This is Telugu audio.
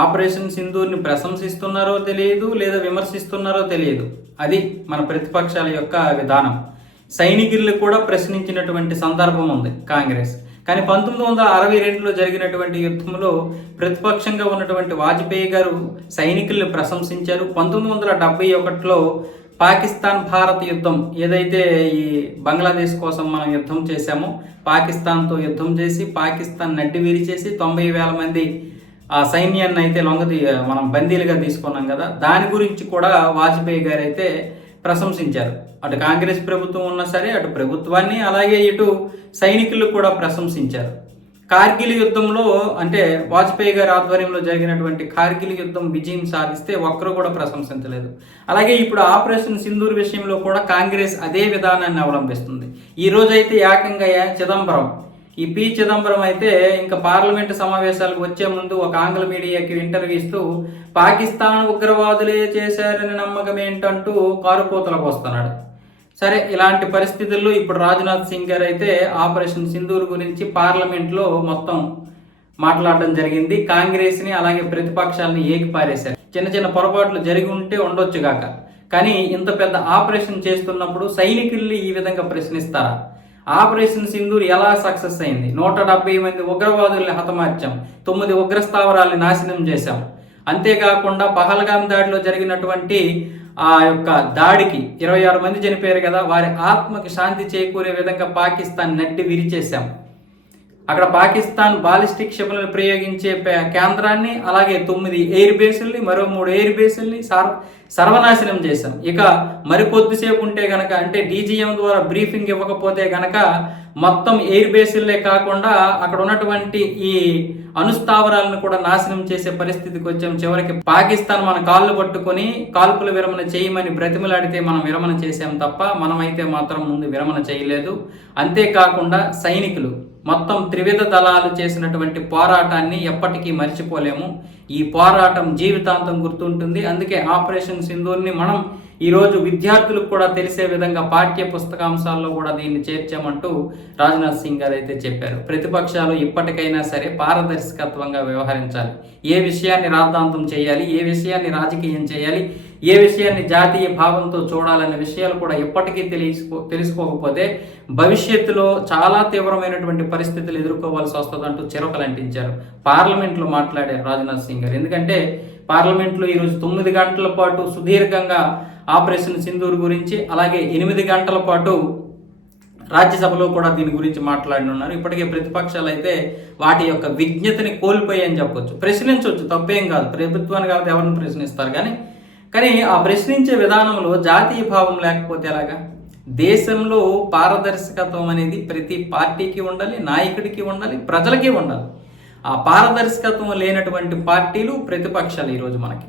ఆపరేషన్ సింధూర్ని ప్రశంసిస్తున్నారో తెలియదు లేదా విమర్శిస్తున్నారో తెలియదు. అది మన ప్రతిపక్షాల యొక్క విధానం. సైనికుల్ని కూడా ప్రశ్నించినటువంటి సందర్భం ఉంది కాంగ్రెస్. కానీ పంతొమ్మిది వందల అరవై రెండులో జరిగినటువంటి యుద్ధంలో ప్రతిపక్షంగా ఉన్నటువంటి వాజ్పేయి గారు సైనికుల్ని ప్రశంసించారు. పంతొమ్మిది వందల డెబ్బై ఒకటిలో పాకిస్తాన్ భారత్ యుద్ధం ఏదైతే ఈ బంగ్లాదేశ్ కోసం మనం యుద్ధం చేశామో పాకిస్తాన్తో యుద్ధం చేసి పాకిస్తాన్ నడ్డి విరిచేసి తొంభై వేల మంది ఆ సైన్యాన్ని అయితే లొంగది మనం బందీలుగా తీసుకున్నాం కదా దాని గురించి కూడా వాజ్పేయి గారు అయితే ప్రశంసించారు. అటు కాంగ్రెస్ ప్రభుత్వం ఉన్నా సరే అటు ప్రభుత్వాన్ని అలాగే ఇటు సైనికులు కూడా ప్రశంసించారు. కార్గిల్ యుద్ధంలో అంటే వాజ్పేయి గారి ఆధ్వర్యంలో జరిగినటువంటి కార్గిల్ యుద్ధం విజయం సాధిస్తే ఒక్కరు కూడా ప్రశంసించలేదు. అలాగే ఇప్పుడు ఆపరేషన్ సింధూర్ విషయంలో కూడా కాంగ్రెస్ అదే విధానాన్ని అవలంబిస్తుంది. ఈ రోజైతే ఏకంగా చిదంబరం ఈ పి చిదంబరం అయితే ఇంకా పార్లమెంటు సమావేశాలకు వచ్చే ముందు ఒక ఆంగ్ల మీడియాకి ఇంటర్వ్యూ ఇస్తూ పాకిస్తాన్ ఉగ్రవాదులే చేశారని నమ్మకం ఏంటంటూ కారుపోతలకు వస్తున్నాడు. సరే ఇలాంటి పరిస్థితుల్లో ఇప్పుడు రాజ్నాథ్ సింగ్ గారు అయితే ఆపరేషన్ సింధూర్ గురించి పార్లమెంట్లో మొత్తం మాట్లాడడం జరిగింది. కాంగ్రెస్ని అలాగే ప్రతిపక్షాలని ఏకిపారేశారు. చిన్న చిన్న పొరపాట్లు జరిగి ఉంటే ఉండొచ్చు కాక కానీ ఇంత పెద్ద ఆపరేషన్ చేస్తున్నప్పుడు సైనికుల్ని ఈ విధంగా ప్రశ్నిస్తారా? ఆపరేషన్ సింధూర్ ఎలా సక్సెస్ అయింది? నూట డెబ్బై మంది ఉగ్రవాదుల్ని హతమార్చాం. తొమ్మిది ఉగ్రస్థావరాల్ని నాశనం చేశాం. అంతేకాకుండా పహల్గాం దాడిలో జరిగినటువంటి ఆ యొక్క దాడికి ఇరవై ఆరు మంది చనిపోయారు కదా వారి ఆత్మకి శాంతి చేకూరే విధంగా పాకిస్తాన్ నట్టి విరిచేశాం. అక్కడ పాకిస్తాన్ బాలిస్టిక్ క్షిపణులు ప్రయోగించే పే- కేంద్రాన్ని అలాగే తొమ్మిది ఎయిర్ బేసుల్ని మరో మూడు ఎయిర్ బేసుల్ని సర్ సర్వనాశనం చేశాం. ఇక మరికొద్దిసేపు ఉంటే గనక అంటే డీజీఎం ద్వారా బ్రీఫింగ్ ఇవ్వకపోతే గనక మొత్తం ఎయిర్ బేసుల్లే కాకుండా అక్కడ ఉన్నటువంటి ఈ అనుస్థావరాలను కూడా నాశనం చేసే పరిస్థితికి వచ్చాం. చివరికి పాకిస్తాన్ మన కాళ్ళు పట్టుకొని కాల్పుల విరమణ చేయమని బ్రతిమలాడితే మనం విరమణ చేసాం తప్ప మనమైతే మాత్రం ముందు విరమణ చేయలేదు. అంతేకాకుండా సైనికులు మొత్తం త్రివిధ దళాలు చేసినటువంటి పోరాటాన్ని ఎప్పటికీ మర్చిపోలేము. ఈ పోరాటం జీవితాంతం గుర్తుంటుంది. అందుకే ఆపరేషన్ సింధూర్ని మనం ఈరోజు విద్యార్థులకు కూడా తెలిసే విధంగా పాఠ్య పుస్తకాంశాల్లో కూడా దీన్ని చేర్చామంటూ రాజ్నాథ్ సింగ్ గారు అయితే చెప్పారు. ప్రతిపక్షాలు ఇప్పటికైనా సరే పారదర్శకత్వంగా వ్యవహరించాలి. ఏ విషయాన్ని రాద్ధాంతం చేయాలి? ఏ విషయాన్ని రాజకీయం చేయాలి? ఏ విషయాన్ని జాతీయ భావంతో చూడాలనే విషయాలు కూడా ఎప్పటికీ తెలుసుకో తెలుసుకోకపోతే భవిష్యత్తులో చాలా తీవ్రమైనటువంటి పరిస్థితులు ఎదుర్కోవాల్సి వస్తుందంటూ చిరకలు అంటించారు. పార్లమెంట్లో మాట్లాడారు రాజ్నాథ్ సింగ్ గారు. ఎందుకంటే పార్లమెంట్లో ఈరోజు తొమ్మిది గంటల పాటు సుదీర్ఘంగా ఆపరేషన్ సింధూర్ గురించి అలాగే ఎనిమిది గంటల పాటు రాజ్యసభలో కూడా దీని గురించి మాట్లాడినున్నారు. ఇప్పటికే ప్రతిపక్షాలు అయితే వాటి యొక్క విజ్ఞతని కోల్పోయాయని చెప్పొచ్చు. ప్రశ్నించవచ్చు తప్పేం కాదు. ప్రభుత్వాన్ని కాదు ఎవరిని ప్రశ్నిస్తారు? కానీ కానీ ఆ ప్రశ్నించే విధానంలో జాతీయ భావం లేకపోతే ఎలాగా? దేశంలో పారదర్శకత్వం అనేది ప్రతి పార్టీకి ఉండాలి నాయకుడికి ఉండాలి ప్రజలకి ఉండాలి. ఆ పారదర్శకత్వం లేనటువంటి పార్టీలు ప్రతిపక్షాలు ఈరోజు మనకి.